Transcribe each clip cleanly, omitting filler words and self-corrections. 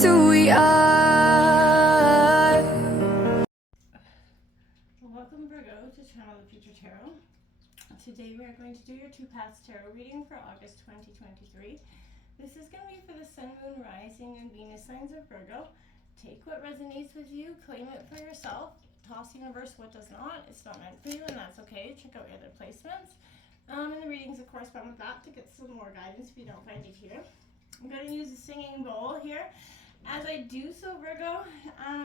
that's who we are. Welcome, Virgo, to Channel the Future Tarot. Today we are going to do your two paths tarot reading for August 2023. This is going to be for the Sun, Moon, Rising, and Venus signs of Virgo. Take what resonates with you, claim it for yourself. Toss universe what does not. It's not meant for you, and that's okay. Check out your other placements. And the readings that correspond with that to get some more guidance if you don't find it here. I'm going to use a singing bowl here. As I do so, Virgo,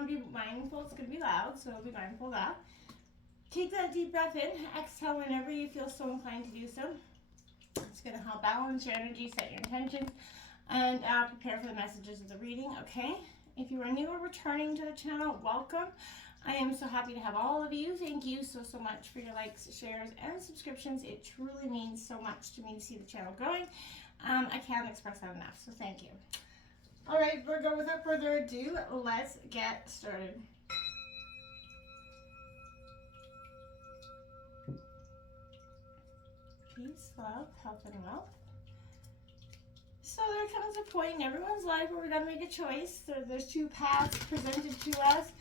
be mindful. It's going to be loud, so be mindful of that. Take that deep breath in. Exhale whenever you feel so inclined to do so. It's going to help balance your energy, set your intentions, and prepare for the messages of the reading, okay? If you are new or returning to the channel, welcome. I am so happy to have all of you. Thank you so much for your likes, shares, and subscriptions. It truly means so much to me to see the channel growing. I can't express that enough, so thank you. All right, Virgo, without further ado, let's get started. Peace, love, health, and wealth. So there comes a point in everyone's life where we're going to make a choice. There's two paths presented to us,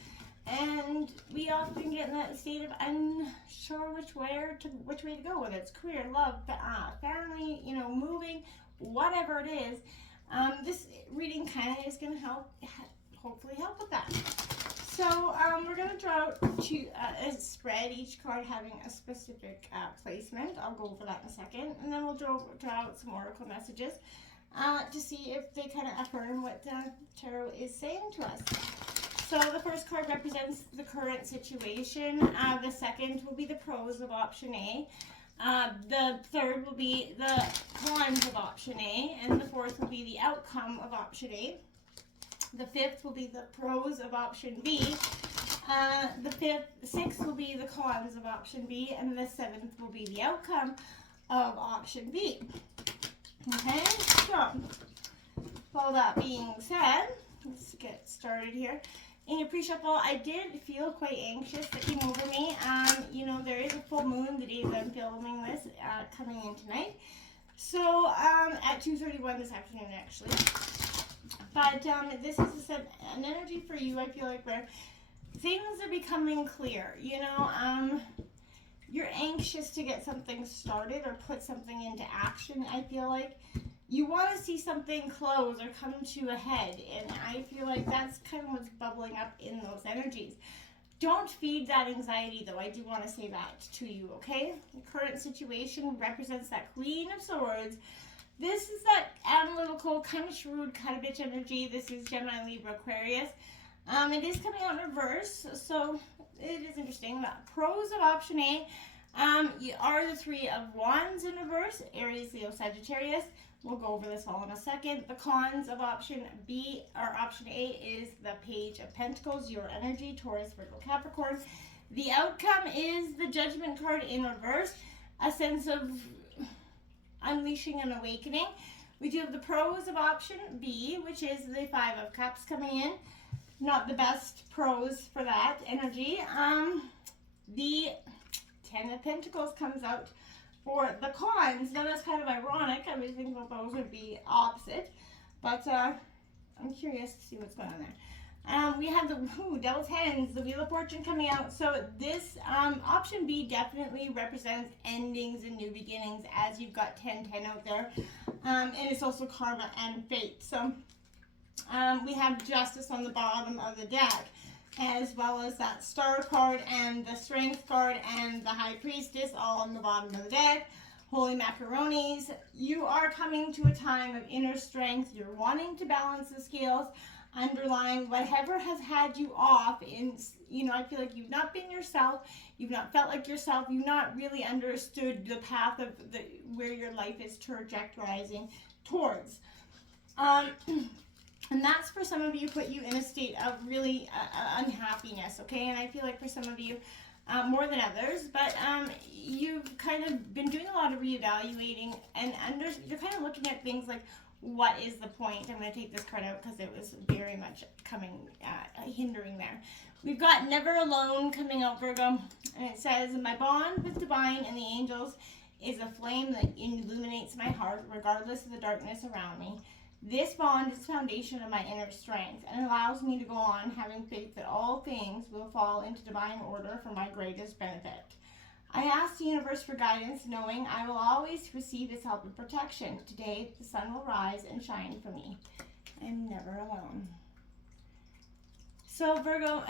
and we often get in that state of unsure which way to go, whether it's career, love, family, moving, whatever it is. This reading kind of is going to hopefully help with that. So we're going to draw out a spread, each card having a specific placement. I'll go over that in a second. And then we'll draw out some oracle messages to see if they kind of affirm what tarot is saying to us. So the first card represents the current situation. The second will be the pros of option A. The third will be the cons of option A. And the fourth will be the outcome of option A. The fifth will be the pros of option B. The sixth will be the cons of option B. And the seventh will be the outcome of option B. Okay, so with all that being said, let's get started here. In your pre-shuffle, I did feel quite anxious that came over me. There is a full moon the day that I'm filming this coming in tonight. So at 2:31 this afternoon, actually. But this is an energy for you, I feel like, where things are becoming clear. You're anxious to get something started or put something into action, I feel like. You want to see something close or come to a head, and I feel like that's kind of what's bubbling up in those energies. Don't feed that anxiety, though. I do want to say that to you, okay? The current situation represents that Queen of Swords. This is that analytical, kind of shrewd, kind of bitch energy. This is Gemini, Libra, Aquarius. It is coming out in reverse, so it is interesting. The pros of option A are the Three of Wands in reverse, Aries, Leo, Sagittarius. We'll go over this all in a second. The cons of option B or option A is the Page of Pentacles, your energy, Taurus, Virgo, Capricorn. The outcome is the Judgment card in reverse, a sense of unleashing an awakening. We do have the pros of option B, which is the Five of Cups coming in. Not the best pros for that energy. The Ten of Pentacles comes out for the cons. Now that's kind of ironic. I was thinking those would be opposite, but I'm curious to see what's going on there. We have the Devil's Hands, the Wheel of Fortune coming out. So this option B definitely represents endings and new beginnings, as you've got 10-10 out there, and it's also karma and fate. So we have Justice on the bottom of the deck, as well as that Star card and the Strength card and the High Priestess all on the bottom of the deck. Holy macaronis. You are coming to a time of inner strength. You're wanting to balance the scales, underlying whatever has had you off in, I feel like you've not been yourself. You've not felt like yourself. You've not really understood the path of where your life is trajectorizing towards. And that's for some of you, put you in a state of really unhappiness, okay? And I feel like for some of you, more than others, but you've kind of been doing a lot of reevaluating, and you're kind of looking at things like, what is the point? I'm going to take this card out because it was very much hindering there. We've got Never Alone coming out, Virgo, and it says, my bond with divine and the angels is a flame that illuminates my heart regardless of the darkness around me. This bond is the foundation of my inner strength and allows me to go on having faith that all things will fall into divine order for my greatest benefit. I ask the universe for guidance, knowing I will always receive its help and protection. Today, the sun will rise and shine for me. I am never alone. So, Virgo,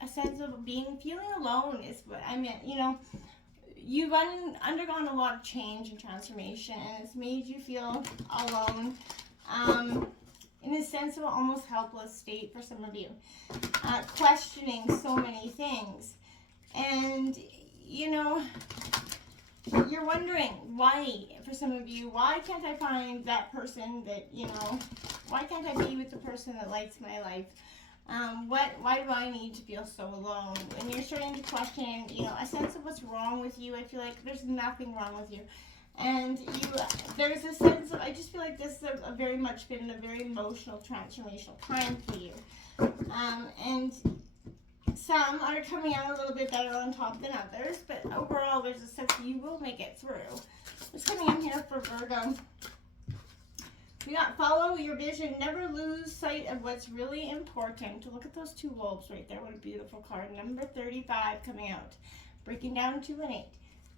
a sense of feeling alone is what I meant. You know, you've undergone a lot of change and transformation, and it's made you feel alone. In a sense of an almost helpless state for some of you, questioning so many things, and you know, you're wondering why, for some of you, why can't I find that person that, you know, why can't I be with the person that lights my life? Why do I need to feel so alone? And you're starting to question, you know, a sense of what's wrong with you. I feel like there's nothing wrong with you. And there's a sense of, I just feel like this has very much been a very emotional, transformational time for you. And some are coming out a little bit better on top than others, but overall there's a sense that you will make it through. What's coming in here for Virgo? We got follow your vision, never lose sight of what's really important. Look at those two wolves right there. What a beautiful card. Number 35 coming out, breaking down to an 8.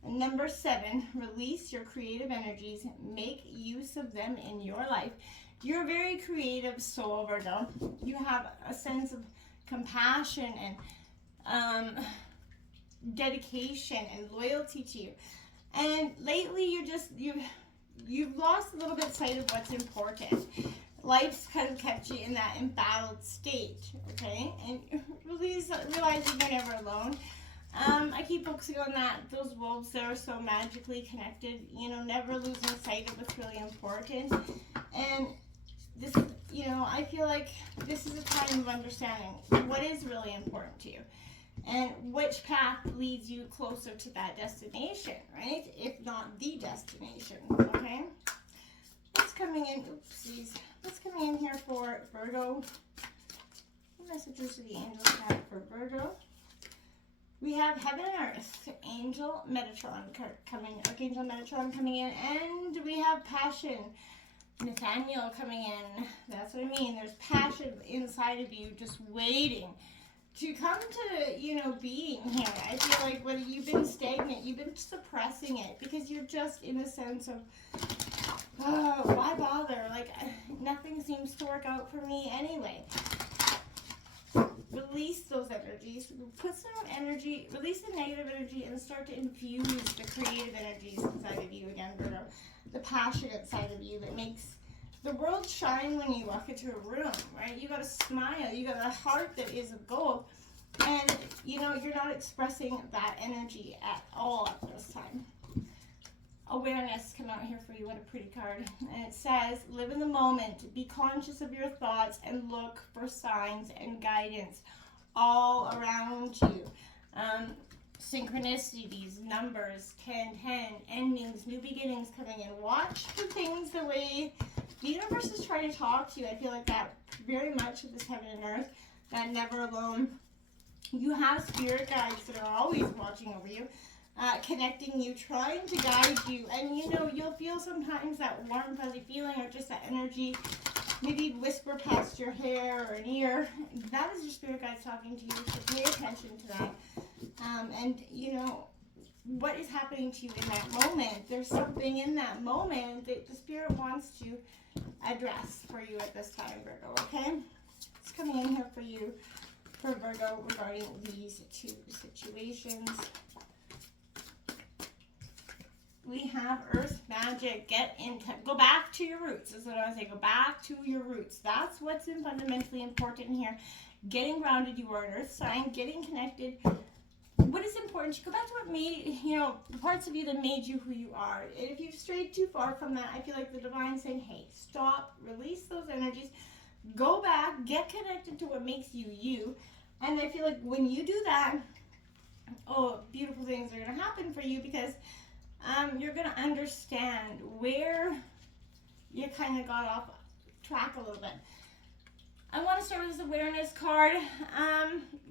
And number 7, release your creative energies. Make use of them in your life. You're a very creative soul, Virgo. You have a sense of compassion and dedication and loyalty to you. And lately you've lost a little bit sight of what's important. Life's kind of kept you in that embattled state, okay? And realizing you're never alone. I keep focusing on that. Those wolves that are so magically connected, you know, never losing sight of what's really important. And this, you know, I feel like this is a time of understanding what is really important to you and which path leads you closer to that destination, right? If not the destination, okay? What's coming in? Oopsies. What's coming in here for Virgo? What messages do the angels have for Virgo? We have Heaven and Earth, Angel Metatron Archangel Metatron coming in, and we have Passion, Nathaniel coming in. That's what I mean. There's passion inside of you just waiting to come to, you know, being here. I feel like when you've been stagnant, you've been suppressing it because you're just in a sense of, oh, why bother? Like, nothing seems to work out for me anyway. Release those energies. Put some energy, release the negative energy and start to infuse the creative energies inside of you again, Virgo. The passionate side of you that makes the world shine when you walk into a room, right? You got a smile, you got a heart that is of gold, and you know, you're not expressing that energy at all at this time. Awareness come out here for you. What a pretty card. And it says, live in the moment, be conscious of your thoughts, and look for signs and guidance all around you. Synchronicities, numbers, 10, endings, new beginnings coming in. Watch the things the way the universe is trying to talk to you. I feel like that very much with this Heaven and Earth, that never alone. You have spirit guides that are always watching over you, connecting you, trying to guide you. And you know, you'll feel sometimes that warm, fuzzy feeling or just that energy, maybe whisper past your hair or an ear. That is your spirit guides talking to you, so pay attention to that. And you know, what is happening to you in that moment? There's something in that moment that the spirit wants to address for you at this time, Virgo, okay? It's coming in here for you, for Virgo, regarding these two situations. We have Earth Magic. Go back to your roots. That's what I want to say. Go back to your roots. That's what's fundamentally important here. Getting grounded. You are an Earth sign. Getting connected. What is important? Go back to what made, you know, the parts of you that made you who you are. And if you've strayed too far from that, I feel like the divine's saying, hey, stop, release those energies, go back, get connected to what makes you you. And I feel like when you do that, oh, beautiful things are going to happen for you, because you're going to understand where you kind of got off track a little bit. I want to start with this awareness card.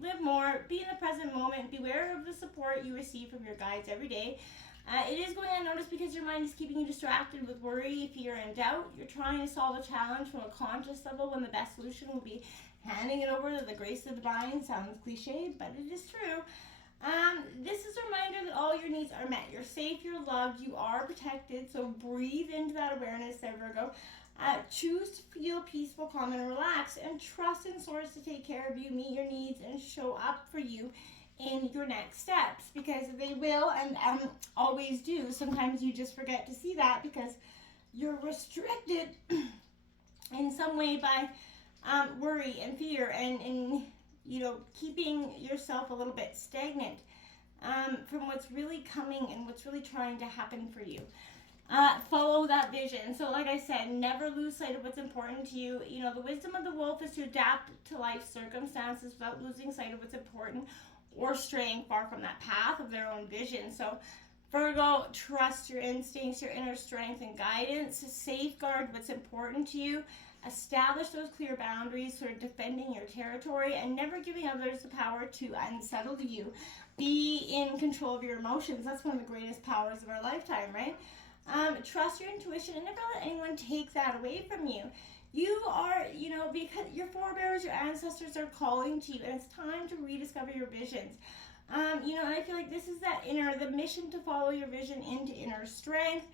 Live more, be in the present moment, beware of the support you receive from your guides every day. It is going unnoticed because your mind is keeping you distracted with worry, fear, and doubt. You're trying to solve a challenge from a conscious level when the best solution will be handing it over to the grace of the divine. Sounds cliche, but it is true. This is a reminder that all your needs are met. You're safe, you're loved, you are protected. So breathe into that awareness there, Virgo. Choose to feel peaceful, calm, and relaxed, and trust in Source to take care of you, meet your needs, and show up for you in your next steps, because they will and always do. Sometimes you just forget to see that because you're restricted in some way by worry and fear and keeping yourself a little bit stagnant from what's really coming and what's really trying to happen for you. Follow that vision. So like I said, never lose sight of what's important to you. The wisdom of the wolf is to adapt to life's circumstances without losing sight of what's important or straying far from that path of their own vision. So Virgo, trust your instincts, your inner strength and guidance. Safeguard what's important to you. Establish those clear boundaries, sort of defending your territory and never giving others the power to unsettle you. Be in control of your emotions. That's one of the greatest powers of our lifetime, right? Trust your intuition and never let anyone take that away from you. You are, because your forebears, your ancestors are calling to you, and it's time to rediscover your visions. And I feel like this is the mission to follow your vision into inner strength.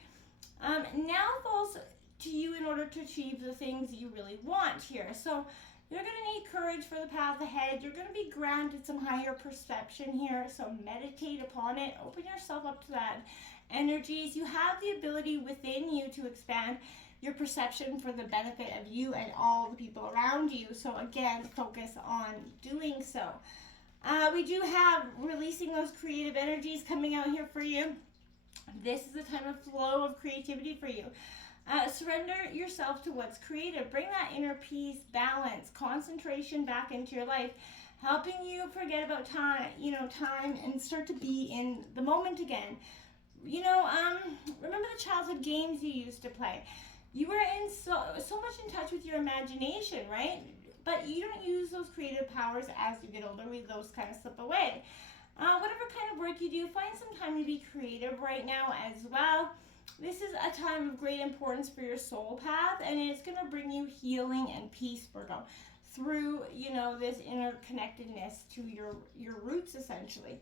Now falls to you in order to achieve the things that you really want here. So you're going to need courage for the path ahead. You're going to be granted some higher perception here. So meditate upon it. Open yourself up to that energies. You have the ability within you to expand your perception for the benefit of you and all the people around you. So again, focus on doing so. We do have releasing those creative energies coming out here for you. This is a time of flow of creativity for you. Surrender yourself to what's creative. Bring that inner peace, balance, concentration back into your life, helping you forget about time, and start to be in the moment again. Remember the childhood games you used to play. You were so much in touch with your imagination, right? But you don't use those creative powers as you get older. Those kind of slip away. Whatever kind of work you do, find some time to be creative right now as well. This is a time of great importance for your soul path, and it's going to bring you healing and peace, Virgo, through, this interconnectedness to your roots, essentially.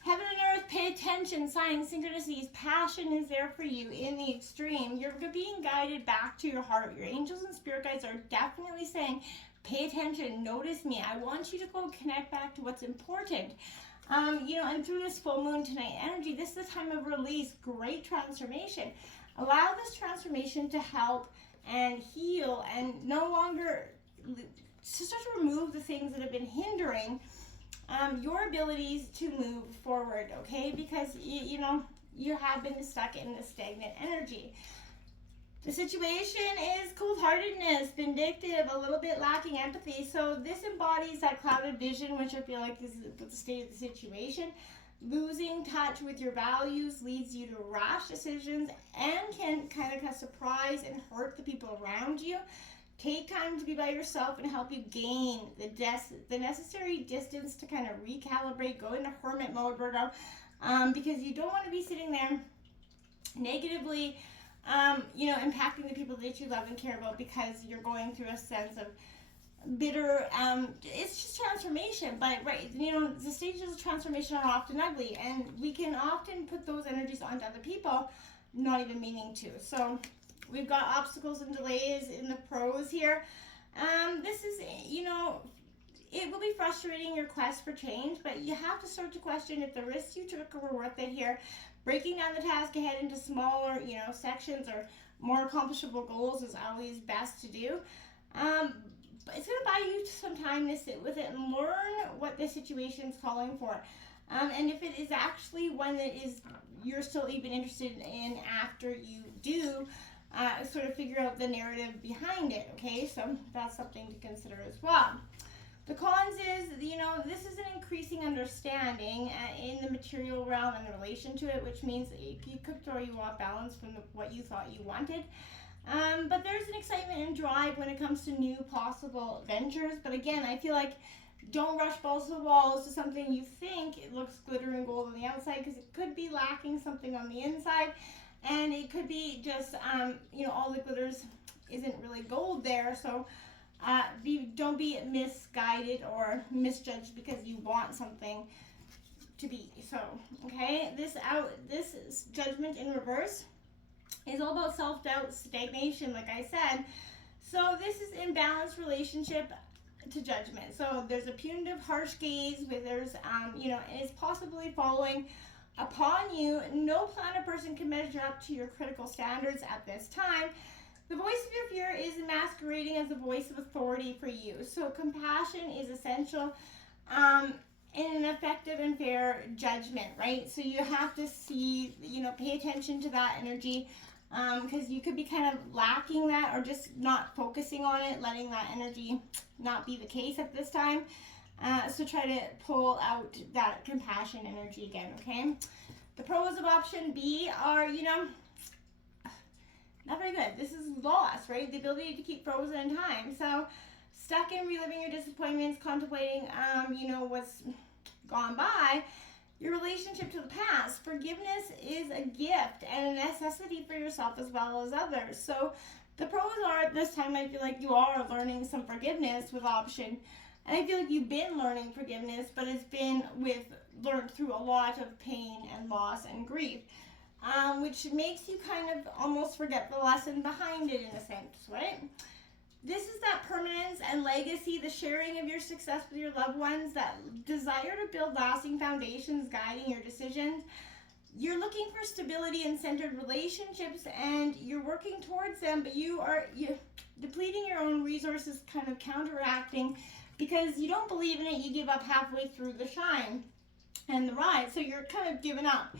Heaven and earth, pay attention, signs, synchronicities, passion is there for you in the extreme. You're being guided back to your heart. Your angels and spirit guides are definitely saying, pay attention, notice me. I want you to go connect back to what's important. And through this full moon tonight energy, this is a time of release, great transformation. Allow this transformation to help and heal and no longer to start to remove the things that have been hindering your abilities to move forward, okay? Because, you have been stuck in this stagnant energy. The situation is cold-heartedness, vindictive, a little bit lacking empathy. So this embodies that clouded vision, which I feel like is the state of the situation. Losing touch with your values leads you to rash decisions and can kind of surprise and hurt the people around you. Take time to be by yourself and help you gain the necessary distance to kind of recalibrate, go into hermit mode, Virgo, because you don't want to be sitting there negatively, impacting the people that you love and care about because you're going through a sense of bitter, it's just transformation, but the stages of transformation are often ugly, and we can often put those energies onto other people, not even meaning to. So we've got obstacles and delays in the pros here. This is, it will be frustrating, your quest for change, but you have to start to question if the risks you took were worth it here. Breaking down the task ahead into smaller, sections or more accomplishable goals is always best to do. But it's going to buy you some time to sit with it and learn what the situation is calling for. And if it is actually one that you're still even interested in after you do, sort of figure out the narrative behind it, okay? So that's something to consider as well. The cons is, this is an increasing understanding in the material realm and the relation to it, which means it could throw you off balance from what you thought you wanted. But there's an excitement and drive when it comes to new possible ventures. But again, I feel like Don't rush balls to the walls to something you think it looks glitter and gold on the outside, because it could be lacking something on the inside, and it could be just, all the glitters isn't really gold there. So don't be misguided or misjudged because you want something to be. So, okay, this is Judgment in reverse. Is all about self-doubt, stagnation, like I said. So this is imbalanced relationship to Judgment. So there's a punitive, harsh gaze where there's, is possibly following upon you. No plan or person can measure up to your critical standards at this time. The voice of your fear is masquerading as a voice of authority for you. So compassion is essential in an effective and fair judgment, right? So you have to see, pay attention to that energy, because you could be kind of lacking that or just not focusing on it, letting that energy not be the case at this time. So try to pull out that compassion energy again, okay? The pros of option B are, not very good. This is loss, right? The ability to keep frozen in time. So stuck in reliving your disappointments, contemplating, what's gone by, your relationship to the past. Forgiveness is a gift and a necessity for yourself as well as others. So the pros are, at this time, I feel like you are learning some forgiveness with option. And I feel like you've been learning forgiveness, but it's been learned through a lot of pain and loss and grief, which makes you kind of almost forget the lesson behind it in a sense, right? This is that permanence and legacy, the sharing of your success with your loved ones, that desire to build lasting foundations guiding your decisions. You're looking for stability and centered relationships, and you're working towards them, but you're depleting your own resources, kind of counteracting, because you don't believe in it. You give up halfway through the shine and the ride, so you're kind of giving up.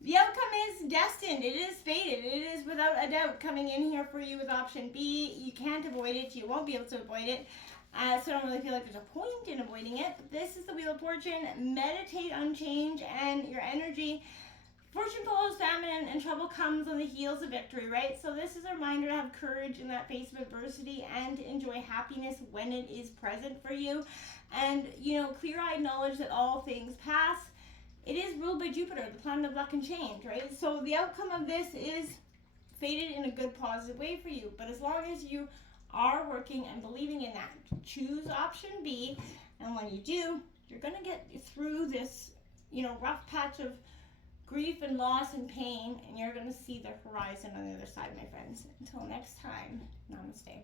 The outcome is destined. It is fated. It is without a doubt coming in here for you with option B. You can't avoid it. You won't be able to avoid it. So I don't really feel like there's a point in avoiding it. But this is the Wheel of Fortune. Meditate on change and your energy. Fortune follows famine, and trouble comes on the heels of victory, right? So this is a reminder to have courage in that face of adversity and to enjoy happiness when it is present for you. And, clear-eyed knowledge that all things pass. It is ruled by Jupiter, the planet of luck and change, right? So the outcome of this is fated in a good, positive way for you. But as long as you are working and believing in that, choose option B. And when you do, you're going to get through this, rough patch of grief and loss and pain, and you're going to see the horizon on the other side, my friends. Until next time, namaste.